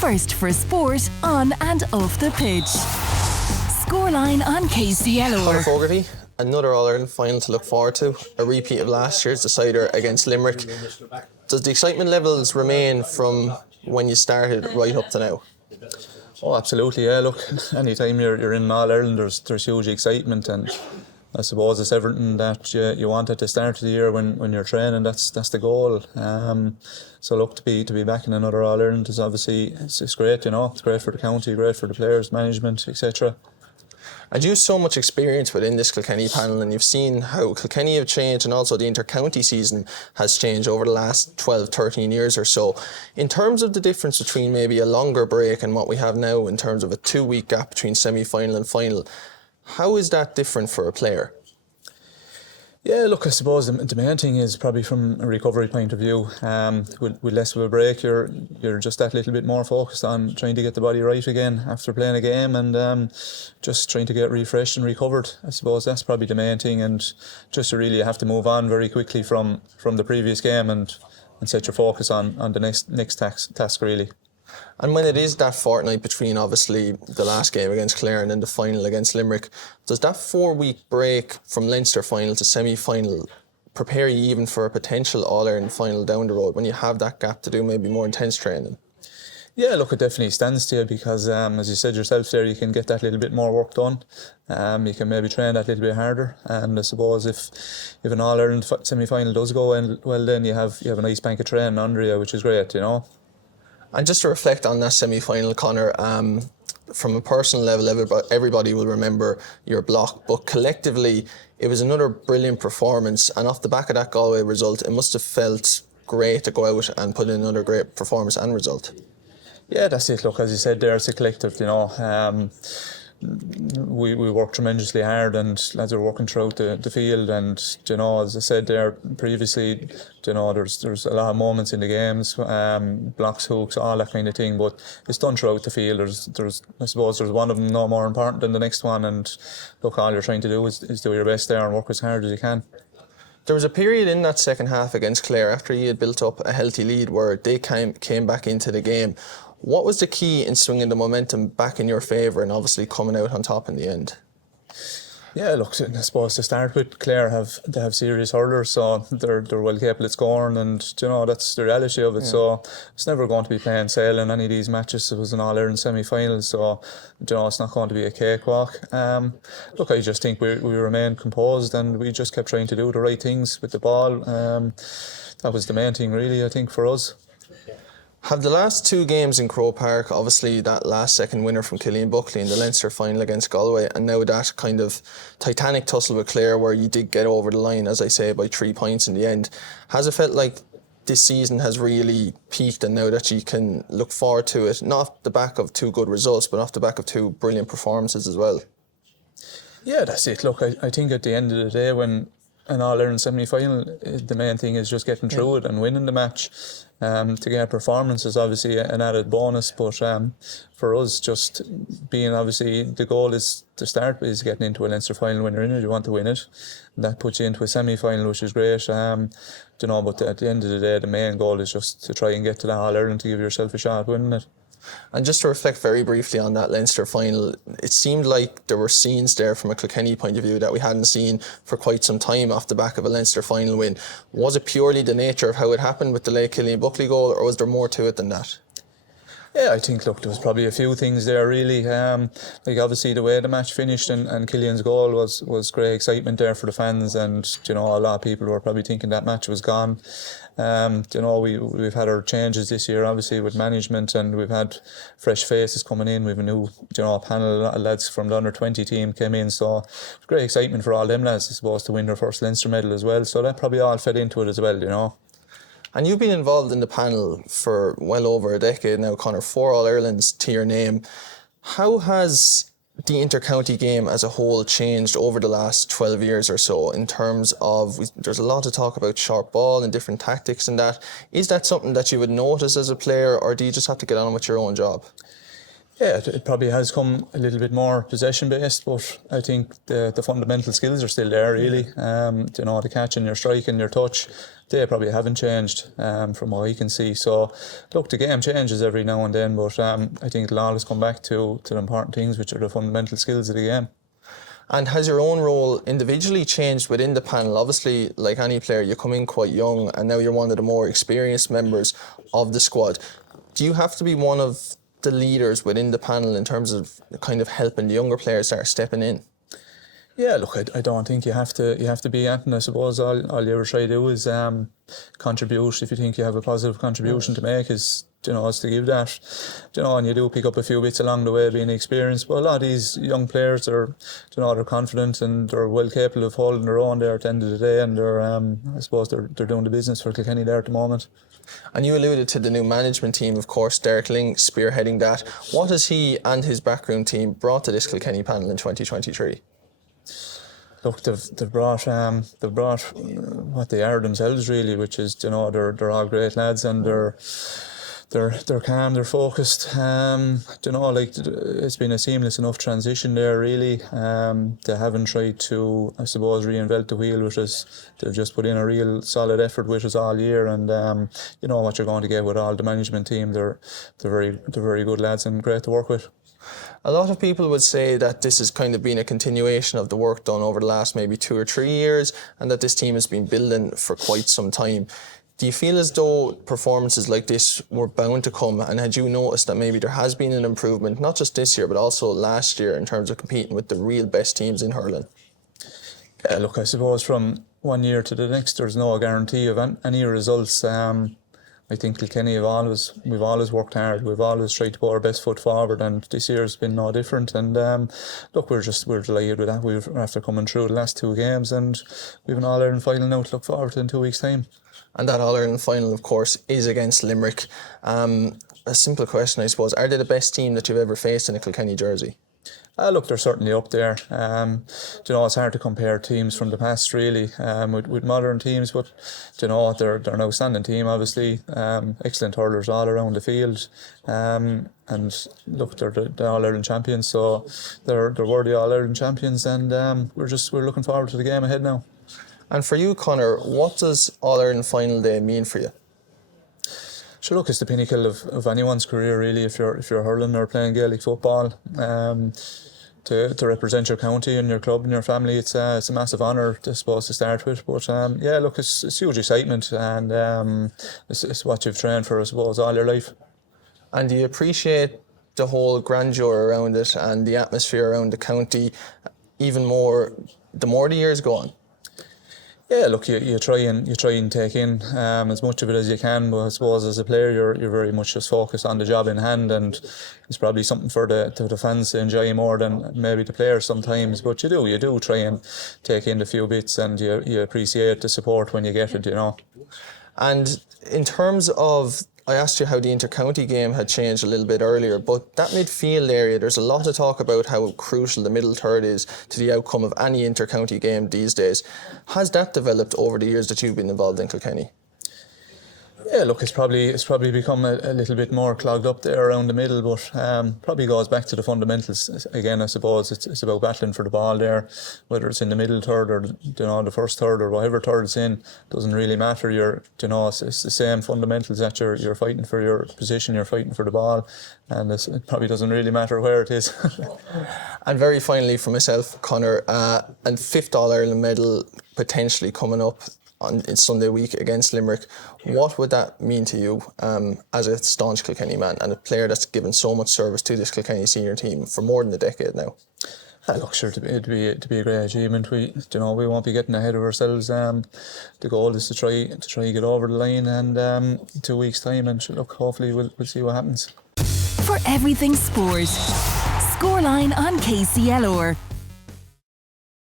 first for sport on and off the pitch. Scoreline on KCLR. Conor Fogarty, another All-Ireland final to look forward to, a repeat of last year's decider against Limerick. Does the excitement levels remain from when you started right up to now? Oh, absolutely, yeah. Look, anytime you're in All-Ireland, there's huge excitement, and I suppose it's everything that you want at the start of the year when you're training. That's the goal. So look, to be back in another All-Ireland is obviously it's great, you know. It's great for the county, great for the players, management, etc. And you have so much experience within this Kilkenny panel, and you've seen how Kilkenny have changed, and also the inter-county season has changed over the last 12, 13 years or so. In terms of the difference between maybe a longer break and what we have now in terms of a 2-week gap between semi-final and final, how is that different for a player? Yeah, look, I suppose the main thing is probably from a recovery point of view. With less of a break, you're just that little bit more focused on trying to get the body right again after playing a game, and just trying to get refreshed and recovered. I suppose that's probably the main thing, and just to really have to move on very quickly from the previous game and set your focus on the next task really. And when it is that fortnight between obviously the last game against Clare and then the final against Limerick, does that 4-week break from Leinster final to semi-final prepare you even for a potential All-Ireland final down the road when you have that gap to do maybe more intense training? Yeah, look, it definitely stands to you because, as you said yourself there, you can get that little bit more work done. You can maybe train that little bit harder. And I suppose if an All-Ireland semi-final does go well, then you have a nice bank of training under you, which is great, you know. And just to reflect on that semi-final, Conor, from a personal level, everybody will remember your block, but collectively, it was another brilliant performance, and off the back of that Galway result, it must have felt great to go out and put in another great performance and result. Yeah, that's it. Look, as you said there, it's a collective, you know. We work tremendously hard, and lads are working throughout the field, and you know, as I said there previously, you know, there's a lot of moments in the games, blocks, hooks, all that kind of thing, but it's done throughout the field. I suppose there's one of them no more important than the next one, and look, all you're trying to do is do your best there and work as hard as you can. There was a period in that second half against Clare after you had built up a healthy lead where they came back into the game. What was the key in swinging the momentum back in your favour and obviously coming out on top in the end? Yeah, look, I suppose to start with, Clare they have serious hurlers, so they're well capable of scoring, and you know, that's the reality of it. Yeah. So it's never going to be plain sailing in any of these matches. It was an All-Ireland semi-final, so you know, it's not going to be a cakewalk. Look, I just think we remained composed, and we just kept trying to do the right things with the ball. That was the main thing really, I think, for us. Have the last 2 games in Croke Park, obviously that last second winner from Killian Buckley in the Leinster final against Galway, and now that kind of titanic tussle with Clare where you did get over the line, as I say, by 3 points in the end, has it felt like this season has really peaked, and now that you can look forward to it, not off the back of 2 good results, but off the back of 2 brilliant performances as well? Yeah, that's it. Look, I think at the end of the day, when an All-Ireland semi-final, the main thing is just getting through it and winning the match. To get a performance is obviously an added bonus, but for us, just being obviously the goal is to start is getting into a Leinster final. When you're in it, you want to win it, and that puts you into a semi-final, which is great. You know, but at the end of the day, the main goal is just to try and get to the All-Ireland to give yourself a shot at winning it. And just to reflect very briefly on that Leinster final, it seemed like there were scenes there from a Kilkenny point of view that we hadn't seen for quite some time off the back of a Leinster final win. Was it purely the nature of how it happened with the late Killian Buckley goal, or was there more to it than that? Yeah, I think, look, there was probably a few things there really. Like obviously the way the match finished and Killian's goal was great excitement there for the fans, and you know, a lot of people were probably thinking that match was gone. You know, we've had our changes this year obviously with management, and we've had fresh faces coming in. We've a new, you know, panel, a lot of lads from the under 20 team came in, so great excitement for all them lads, I suppose, to win their first Leinster medal as well. So that probably all fed into it as well, you know. And you've been involved in the panel for well over a decade now, Conor, 4 All-Irelands to your name. How has the inter-county game as a whole changed over the last 12 years or so in terms of, there's a lot of talk about short ball and different tactics and that. Is that something that you would notice as a player, or do you just have to get on with your own job? Yeah, it probably has come a little bit more possession based, but I think the fundamental skills are still there really. The catching, your striking, your touch, they probably haven't changed from what I can see. So look, the game changes every now and then, but I think it'll always come back to the important things, which are the fundamental skills of the game. And has your own role individually changed within the panel? Obviously, like any player, you come in quite young and now you're one of the more experienced members of the squad. Do you have to be one of the leaders within the panel in terms of kind of helping the younger players that are stepping in? Yeah, look, I don't think you have to be Anton. I suppose all you ever try to do is contribute. If you think you have a positive contribution to make, is to give that. And you do pick up a few bits along the way, being experienced. But a lot of these young players are, they're confident and they're well capable of holding their own there at the end of the day, and they're, I suppose they're doing the business for Kilkenny there at the moment. And you alluded to the new management team, of course, Derek Lyng spearheading that. What has he and his backroom team brought to this Kilkenny panel in 2023? Look, they've brought what they are themselves really, which is they're all great lads, and they're calm, they're focused. It's been a seamless enough transition there really. They haven't tried to, I suppose, reinvent the wheel, which is they've just put in a real solid effort with us all year, and what you're going to get with all the management team. They're very good lads and great to work with. A lot of people would say that this has kind of been a continuation of the work done over the last maybe 2 or 3 years, and that this team has been building for quite some time. Do you feel as though performances like this were bound to come, and had you noticed that maybe there has been an improvement, not just this year but also last year, in terms of competing with the real best teams in hurling? Yeah, look, I suppose from one year to the next there's no guarantee of any results. I think Kilkenny we've always worked hard. We've always tried to put our best foot forward, and this year's been no different. And look, we're delighted with that. We've after coming through the last 2 games, and we've an All-Ireland final now to look forward to in 2 weeks' time. And that All-Ireland final, of course, is against Limerick. A simple question, I suppose: are they the best team that you've ever faced in a Kilkenny jersey? Look, they're certainly up there. It's hard to compare teams from the past really with modern teams, but they're an outstanding team, obviously. Excellent hurlers all around the field, and look, they're the All-Ireland champions, so they're worthy All-Ireland champions, and we're looking forward to the game ahead now. And for you, Conor, what does All-Ireland final day mean for you? Sure, look, it's the pinnacle of anyone's career really. If you're hurling or playing Gaelic football, to represent your county and your club and your family, it's a massive honour, I suppose, to start with. But look, it's huge excitement, and it's what you've trained for, I suppose, all your life. And do you appreciate the whole grandeur around it and the atmosphere around the county even more the more the years go on? Yeah, look, you try and take in as much of it as you can, but I suppose as a player you're very much just focused on the job in hand, and it's probably something for the fans to enjoy more than maybe the players sometimes. But you do try and take in the few bits, and you appreciate the support when you get it, And in terms of, I asked you how the inter-county game had changed a little bit earlier, but that midfield area, there's a lot of talk about how crucial the middle third is to the outcome of any inter-county game these days. Has that developed over the years that you've been involved in Kilkenny? Yeah, look, it's probably become a little bit more clogged up there around the middle, but probably goes back to the fundamentals again. I suppose it's about battling for the ball there, whether it's in the middle third or the first third or whatever third it's in, doesn't really matter. It's the same fundamentals that you're fighting for your position, you're fighting for the ball, and it probably doesn't really matter where it is. And very finally for myself, Conor, and 5th All-Ireland medal potentially coming up on Sunday week against Limerick. What would that mean to you as a staunch Kilkenny man and a player that's given so much service to this Kilkenny senior team for more than a decade now? Look, sure, it'd be a great achievement. We won't be getting ahead of ourselves. The goal is to try get over the line, and in 2 weeks' time, and look, hopefully we'll see what happens. For everything sport, Scoreline on KCLR.